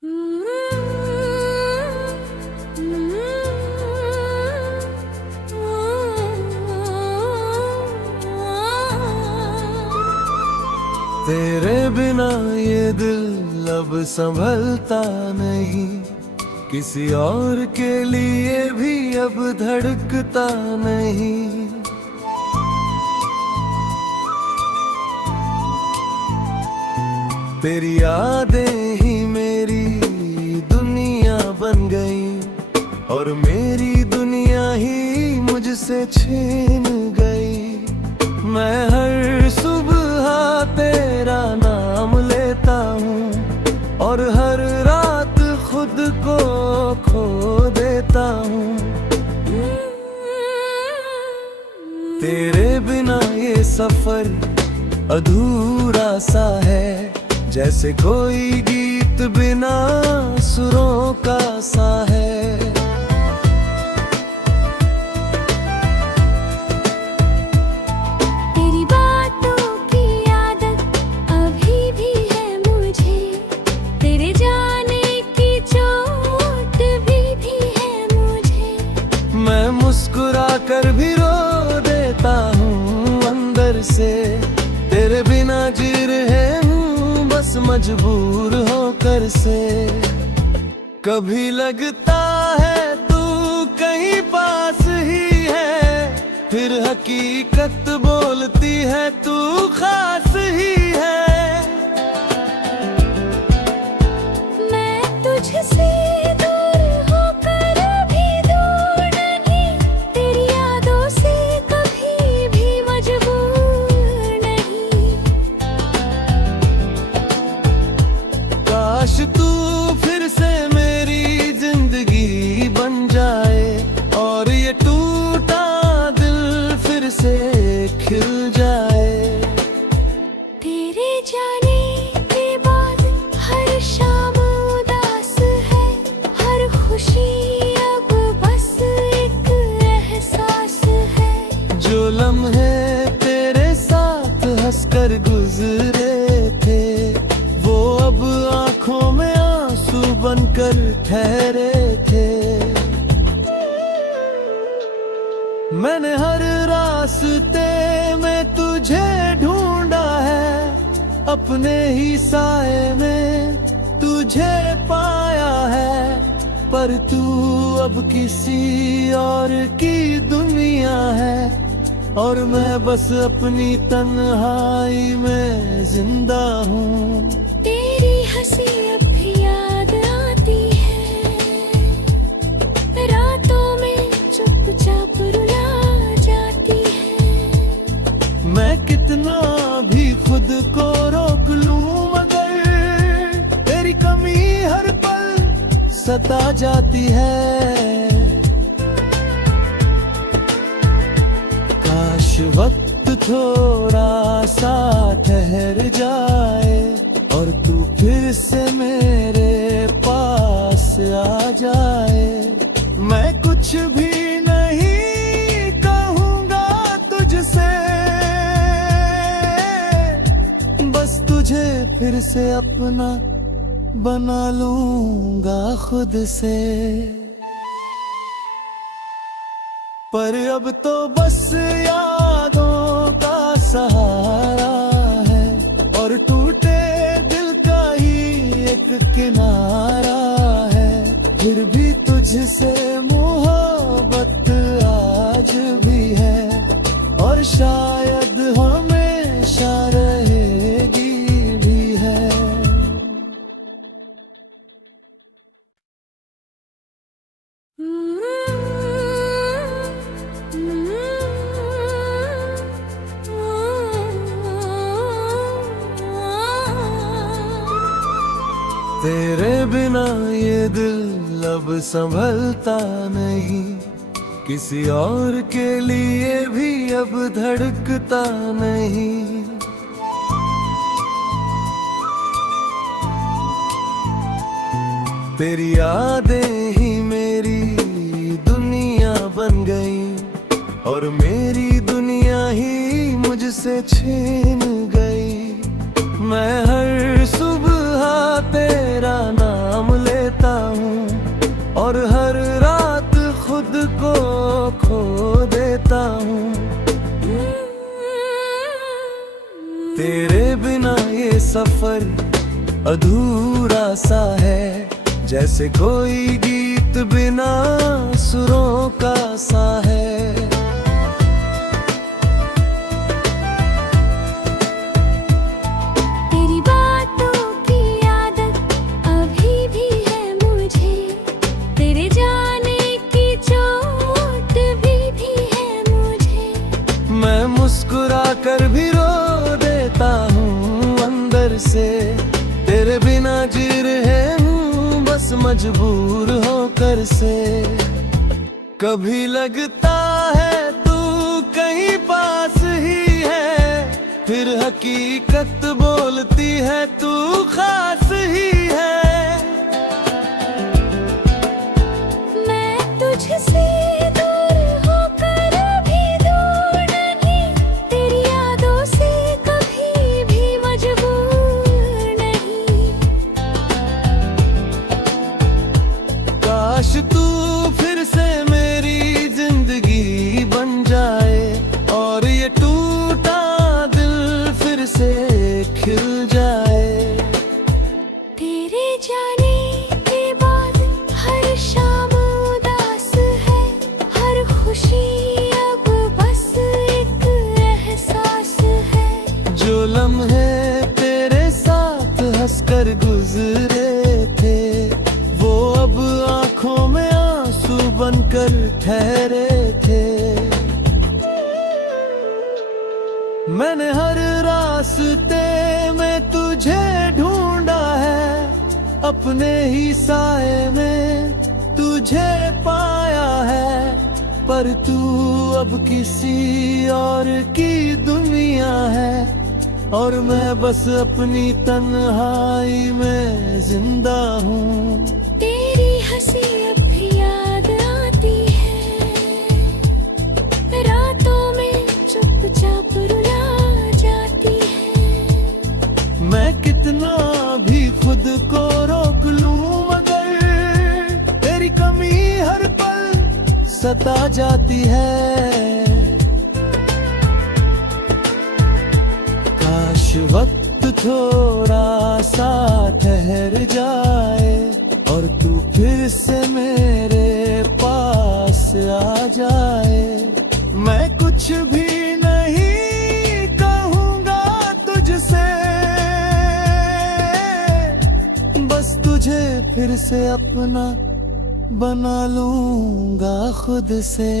तेरे बिना ये दिल अब संभलता नहीं, किसी और के लिए भी अब धड़कता नहीं। तेरी यादें ही मेरी दुनिया बन गई और मेरी दुनिया ही मुझसे छीन गई। मैं हर सुबह तेरा नाम लेता हूँ और हर रात खुद को खो देता हूँ। तेरे बिना ये सफर अधूरा सा है, जैसे कोई गीत बिना सुरों का सा है। तेरी बातों की आदत अभी भी है मुझे, तेरे जाने की चोट भी है मुझे। मैं मुस्कुरा कर भी रो देता हूँ अंदर से, तेरे बिना जी रहे हूँ बस मजबूर होकर से। कभी लगता है तू कहीं पास ही है, फिर हकीकत बोलती है तू खास ही है। मैं तुझसे दूर होकर भी दूर नहीं, तेरी यादों से कभी भी मजबूर नहीं। काश तू फिर से मेरी जिंदगी बन जाए और ये टूटा दिल फिर से खिल जाए। तेरे जाने के बाद हर शाम उदास है, हर खुशी अब बस एक एहसास है। जो लम्हे तेरे साथ हंसकर गुजरे थे, वो अब आंखों में आंसू बनकर ठहरे थे। मैंने हर रास्ते में तुझे ढूंढा है, अपने ही साए में तुझे पाया है। पर तू अब किसी और की दुनिया है और मैं बस अपनी तन्हाई में जिंदा हूँ। तेरी हंसी अब भी याद आती है, रातों में चुपचाप रुला जाती है। मैं कितना भी खुद को रोक लूं मगर तेरी कमी हर पल सता जाती है। काश वक्त थोड़ा सा ठहर जाए और तू फिर से मेरे पास आ जाए। मैं कुछ भी नहीं कहूँगा तुझसे, बस तुझे फिर से अपना बना लूँगा खुद से। पर अब तो बस यादों का सहारा है और टूटे दिल का ही एक किनारा है। फिर भी तुझसे मोहब्बत आज भी है और शायद हमेशा रहेगी भी है। तेरे बिना ये दिल अब संभलता नहीं, किसी और के लिए भी अब धड़कता नहीं। तेरी यादें ही मेरी दुनिया बन गई और मेरी दुनिया ही मुझसे छीन गई। मैं हर सुबह तेरा नाम सफर अधूरा सा है, जैसे कोई गीत बिना सुरों का सा है। तेरी बातों की आदत अभी भी है मुझे, तेरे जाने की चोट भी है मुझे। मैं मुस्कुरा कर भी रो देता हूँ अंदर से, तेरे बिना जी रहे हूँ बस मजबूर होकर से। कभी लगता है तू कहीं पास ही है, फिर हकीकत बोलती है तू खास ही है। मैं तुझसे दूर होकर भी दूर नहीं, तेरी यादों से कभी भी मजबूर नहीं। काश तू फिर से मेरी जिंदगी बन जाए, और ये टूटा दिल फिर से खिल जाए। तेरे जाने के बाद हर शाम उदास है, हर खुशी अब बस एक एहसास है। जो लम्हे तेरे साथ हंसकर गुजरे थे, वो अब आंखों में आंसू बनकर ठहरे थे। मैंने हर रास्ते में तुझे ढूंढा है, अपने ही साए में तुझे पाया है, पर तू अब किसी और की दुनिया है, और मैं बस अपनी तन्हाई में जिंदा हूँ। तेरी हंसी अब भी याद आती है, रातों में चुपचाप रुला जाती है। मैं कितना भी खुद को रोक लूं, मगर तेरी कमी हर पल सता जाती है। काश वक्त थोड़ा सा ठहर जाए, और तू फिर से मेरे पास आ जाए। मैं कुछ भी नहीं कहूँगा तुझसे, बस तुझे फिर से अपना बना लूँगा खुद से।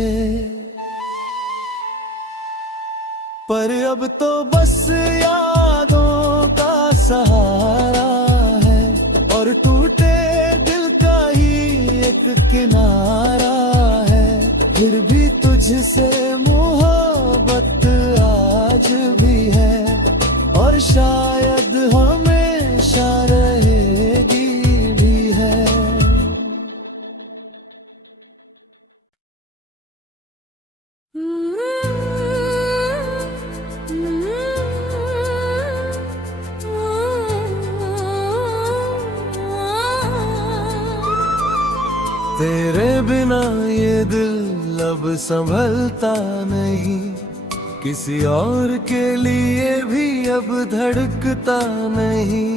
पर अब तो बस यादों का सहारा है, और टूटे दिल का ही एक किनारा है। फिर भी तुझसे मोहब्बत आज भी है, और शायद हमेशा रहेगी भी है। तेरे बिना ये दिल अब संभलता नहीं, किसी और के लिए भी अब धड़कता नहीं।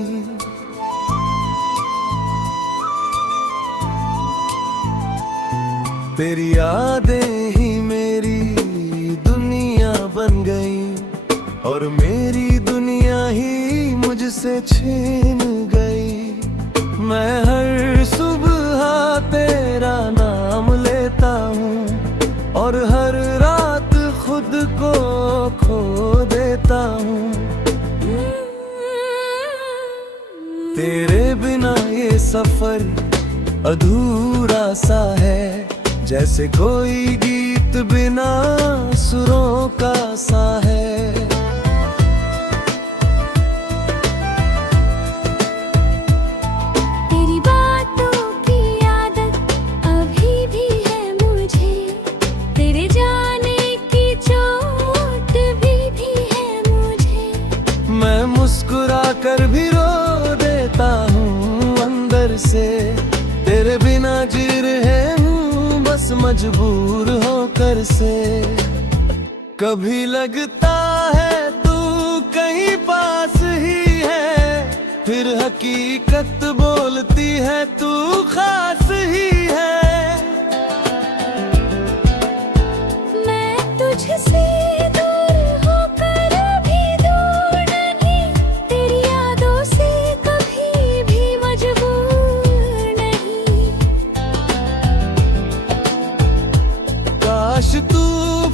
तेरी यादें ही मेरी दुनिया बन गई, और मेरी दुनिया ही मुझसे छीन गई। मैं हर सुबह तेरा नाम लेता हूँ, और हर रात खुद को खो देता हूँ। तेरे बिना ये सफर अधूरा सा है, जैसे कोई गीत बिना सुरों का सा है। तेरी बातों की आदत अभी भी है मुझे, तेरे जाने की चोट भी है मुझे। मैं मुस्कुरा कर भी रो देता हूँ अंदर से, तेरे बिना जी रहे हूँ बस मजबूर होकर से। कभी लगता है तू कहीं पास ही है, फिर हकीकत बोलती है तू खास ही है। मैं तुझसे दूर होकर भी दूर नहीं, तेरी यादों से कभी भी मजबूर नहीं। काश तू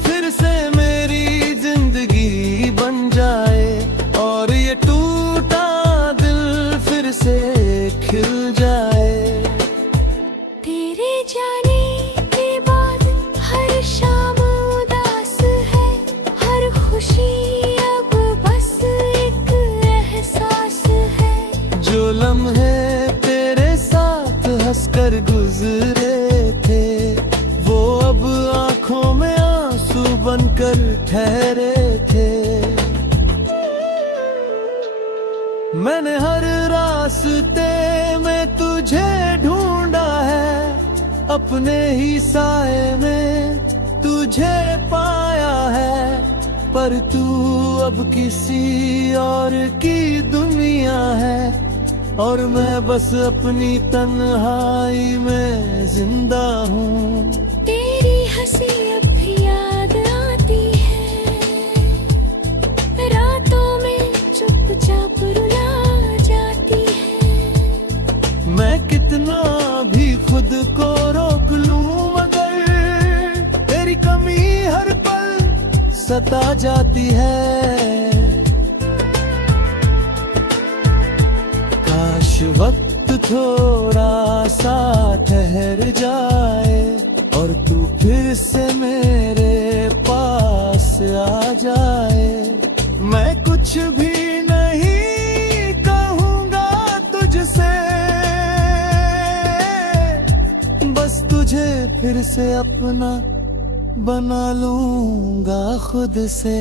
फिर से मेरी जिंदगी बन जाए और ये टूटा दिल फिर से खिल जाए। तेरे जाने के बाद हर शाम उदास है, हर खुशी अब बस एक एहसास है। जो लम्हे तेरे साथ हंसकर गुजरे थे वो अब आंखों में आंसू बनकर ठहरे थे। मैंने हर रास्ते में तुझे ढूंढा है, अपने ही साए में तुझे पाया है, पर तू अब किसी और की दुनिया है और मैं बस अपनी तन्हाई में जिंदा हूँ। तेरी हंसी अब भी याद आती है, रातों में चुपचाप रुला जाती है। मैं कितना भी खुद को रोक लूं मगर तेरी कमी हर पल सता जाती है। काश वक्त थोड़ा सा ठहर जाए और तू फिर से मेरे पास आ जाए। मैं कुछ भी नहीं कहूँगा तुझसे, बस तुझे फिर से अपना बना लूँगा खुद से।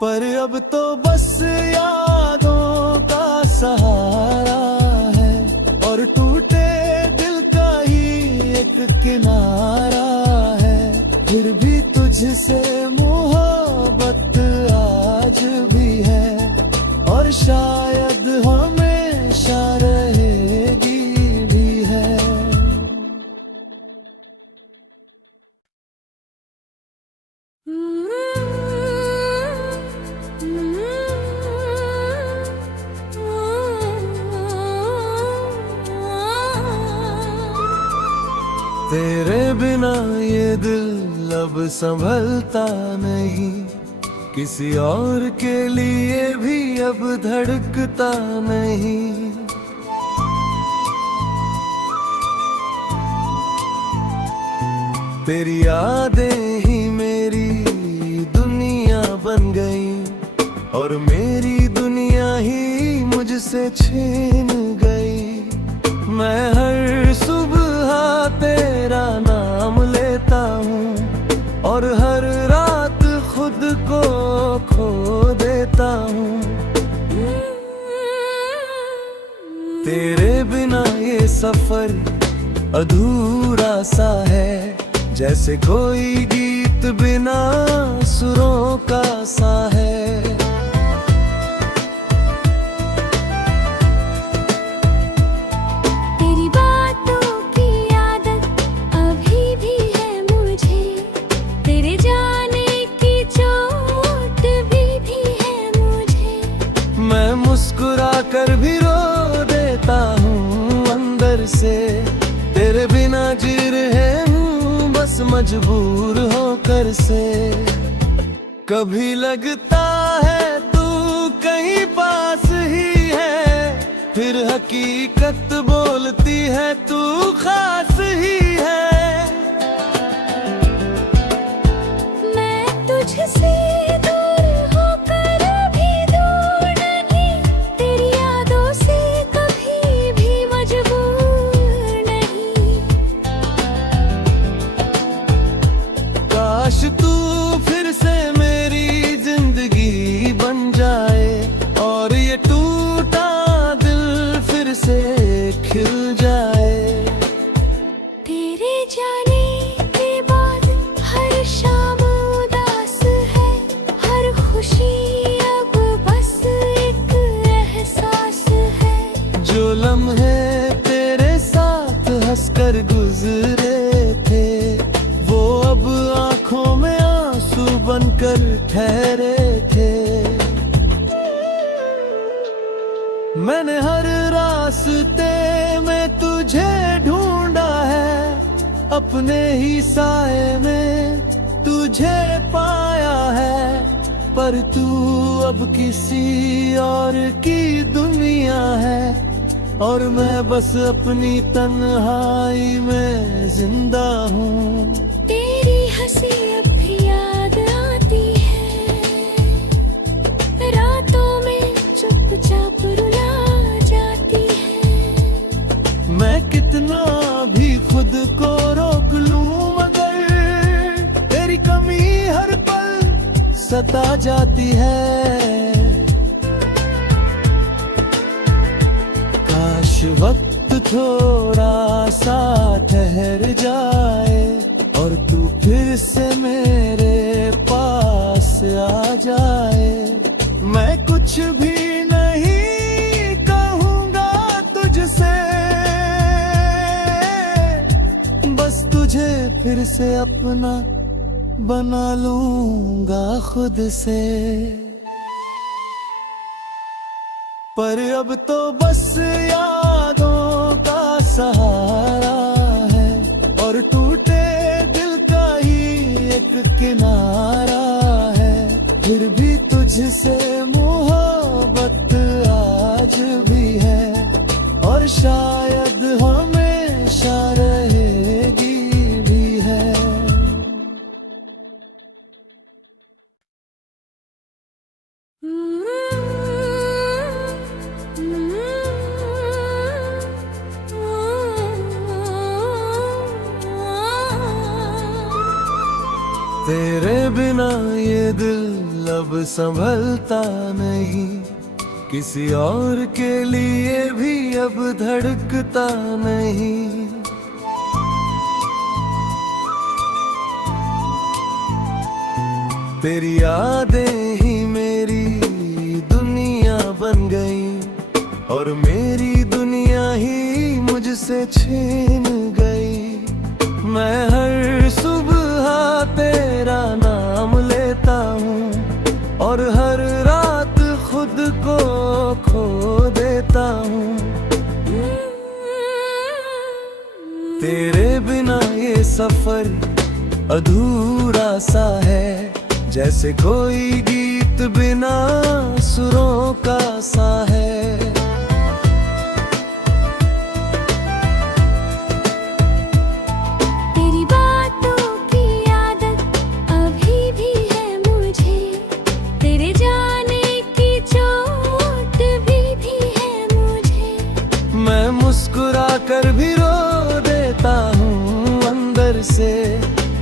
पर अब तो बस यादों का सहारा है और टूटे दिल का ही एक किनारा है। फिर भी तुझसे मोहब्बत आज भी है और शायद हमेशा रहेगी भी है। तेरे बिना ये दिल अब संभलता नहीं, किसी और के लिए भी अब धड़कता नहीं। तेरी यादें ही मेरी दुनिया बन गई और मेरी दुनिया ही मुझसे छीन गई। मैं हर सुबह तेरा नाम लेता हूँ और हर रात खुद को खो देता हूँ। तेरे बिना ये सफर अधूरा सा है, जैसे कोई गीत बिना सुरों का सा है। तेरी बातों की आदत अभी भी है मुझे, तेरे जाने की चोट भी है मुझे। मैं मुस्कुरा कर भी रो देता हूँ अंदर से, तेरे बिना जी रहे हूँ बस मजबूर होकर से। कभी लगता है तू कहीं पास ही है, फिर हकीकत बोलती है तू खास ही है। मैं तुझसे दूर होकर भी दूर नहीं, तेरी यादों से कभी भी मजबूर नहीं। काश तू फिर से मेरी जिंदगी बन जाए और ये टूटा दिल फिर से खिल जाए। तेरे जाने के बाद हर शाम उदास है, हर खुशी अब बस गुजरे थे, वो अब आंखों में आंसू बनकर ठहरे थे। मैंने हर रास्ते में तुझे ढूंढा है, अपने ही साए में तुझे पाया है, पर तू अब किसी और की दुनिया है, और मैं बस अपनी तन्हाई में जिंदा हूँ। तेरी हंसी अब भी याद आती है, रातों में चुपचाप रुला जाती है। मैं कितना भी खुद को रोक लूं, मगर तेरी कमी हर पल सता जाती है। काश वक्त थोड़ा सा ठहर जाए और तू फिर से मेरे पास आ जाए। मैं कुछ भी नहीं कहूँगा तुझसे, बस तुझे फिर से अपना बना लूँगा खुद से। पर अब तो बस यादों का सहारा है, और टूटे दिल का ही एक किनारा है। फिर भी तुझसे मोहब्बत आज भी है, और शायद हमेशा रहेगी भी है। तेरे बिना ये दिल अब संभलता नहीं, किसी और के लिए भी अब धड़कता नहीं। तेरी यादें ही मेरी दुनिया बन गई, और मेरी दुनिया ही मुझसे छीन गई। मैं हर सुबह तेरा नाम लेता हूँ, और हर रात खुद को खो देता हूँ। तेरे बिना ये सफर अधूरा सा है, जैसे कोई गीत बिना सुरों का सा है। तेरी बातों की आदत अभी भी है मुझे, तेरे जाने की चोट भी है मुझे। मैं मुस्कुरा कर भी रो देता हूँ अंदर से,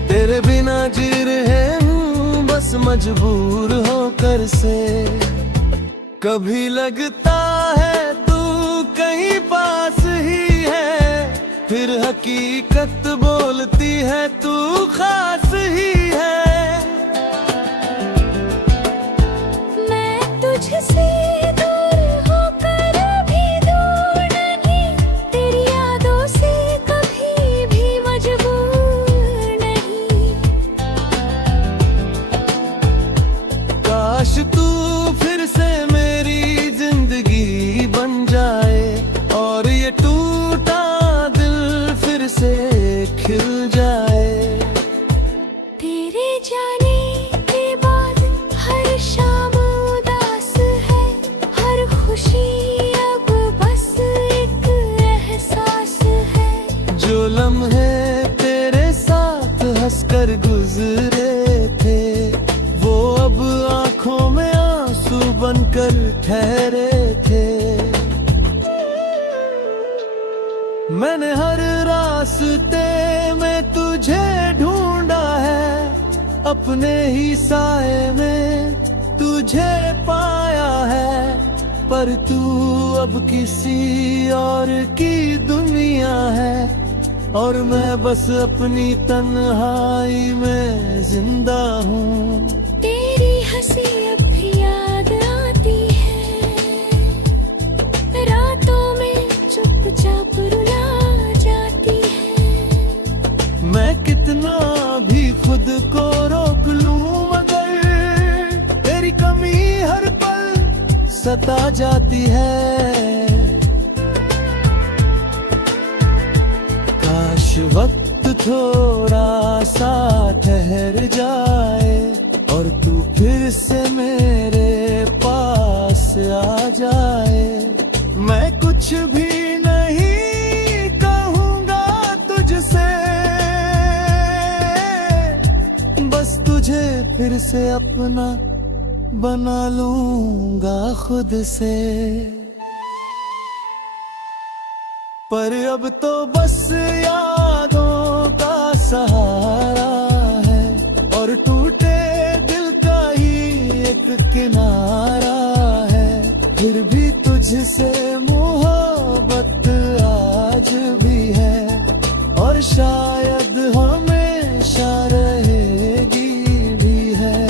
तेरे बिना जी रहे हूँ बस मजबूर होकर से। कभी लगता है तू कहीं पास ही है, फिर हकीकत बोलती है तू खास ही है। मैं तुझसे दूर होकर भी दूर नहीं, तेरी यादों से कभी भी मजबूर नहीं। काश तू फिर से मेरी जिंदगी बन जाए, और ये टूटा दिल फिर से खिल जाए। तेरे जाने के बाद हर शाम उदास है, हर खुशी अब बस एक एहसास है। जो लम्हे तेरे साथ हंसकर गुजरे थे, वो अब आंखों में आंसू बनकर ठहरे थे। मैंने हर रास्ते में तुझे ढूंढा है, अपने ही साए में तुझे पाया है, पर तू अब किसी और की दुनिया है, और मैं बस अपनी तन्हाई में जिंदा हूँ। तेरी हंसी अब भी याद आती है, रातों में चुपचाप रुला जाती है। जाती है। काश वक्त थोड़ा सा ठहर जाए और तू फिर से मेरे पास आ जाए। मैं कुछ भी नहीं कहूँगा तुझसे, बस तुझे फिर से अपना बना लूँगा खुद से। पर अब तो बस यादों का सहारा है और टूटे दिल का ही एक किनारा है। फिर भी तुझसे मोहब्बत आज भी है और शायद हमेशा रहेगी भी है।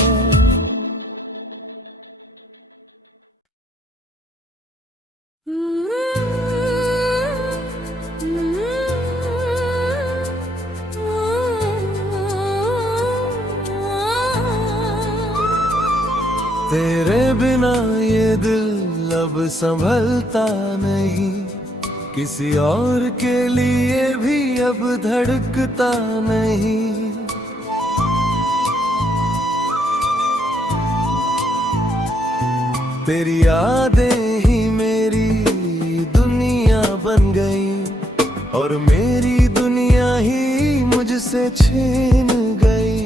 तेरे बिना ये दिल अब संभलता नहीं, किसी और के लिए भी अब धड़कता नहीं। तेरी यादें ही मेरी दुनिया बन गई और मेरी दुनिया ही मुझसे छीन गई।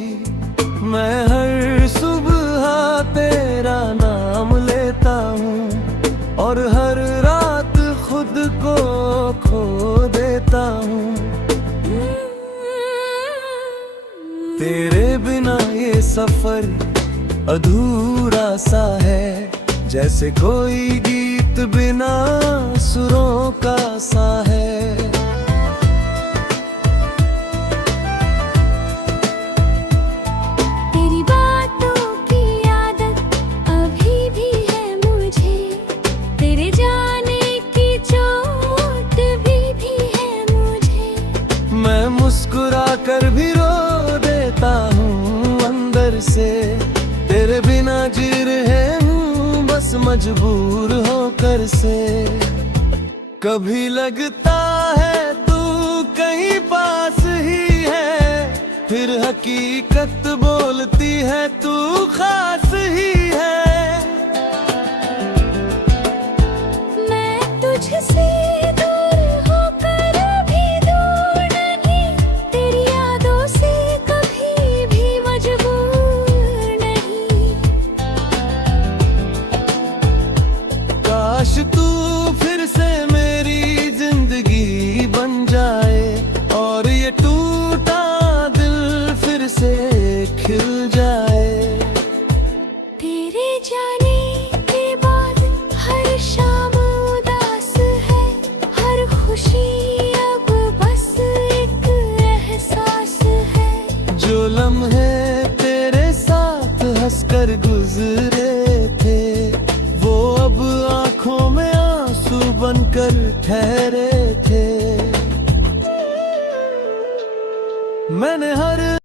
मैं हर सुबह तेरा नाम लेता हूँ और हर रात खुद को खो देता हूँ। तेरे बिना ये सफर अधूरा सा है, जैसे कोई गीत बिना सुरों का सा है। तेरी बातों की आदत अभी भी है मुझे, तेरे जाने की चोट भी है मुझे। मैं मुस्कुरा कर भी रो देता हूँ अंदर से, तेरे बिना जी रहे हूँ बस मजबूर होकर से। कभी लगता है तू कहीं पास ही है, फिर हकीकत बोलती है तू खास ही है। मैं तुझसे दूर होकर भी दूर नहीं, तेरी यादों से कभी भी मजबूर नहीं। काश तू फिर से मेरी जिंदगी बन जाए और ये टूटा दिल फिर से खिल जाए। तेरे जाने के बाद हर शाम उदास है, हर खुशी अब बस एक एहसास है। जो लम्हे तेरे साथ हंसकर गुजरे थे, वो अब आंखों में आंसू बनकर ठहरे थे। मैंने हर